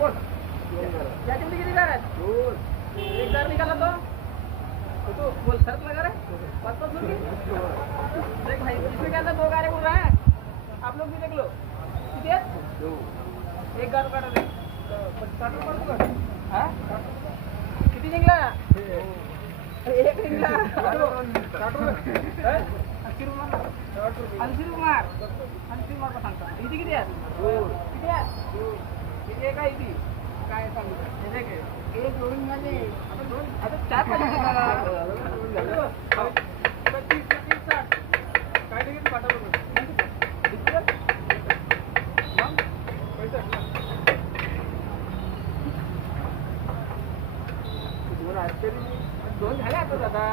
बोल त्याच्यामध्ये किती जार आहेत? एक जार निघाला तो बोल सरक लगा रे 5-5 रुपये देख भाई इसमें क्या था 2 गारे बोल रहा है आप लोग भी देख लो किती आहेत? एक गार काढा रे 60 रुपये पडतो का? हा किती निघला? एक निघला 60 रुपये 80 रुपये मार 80 मार का सांगता इथे किती आहेत? किती आहेत? किती आहे का इथे काय सांगितलं हे देख एक जोडून झाले आता 4 पाहिजे काय नाही पाठवलं दोन झाले आता दादा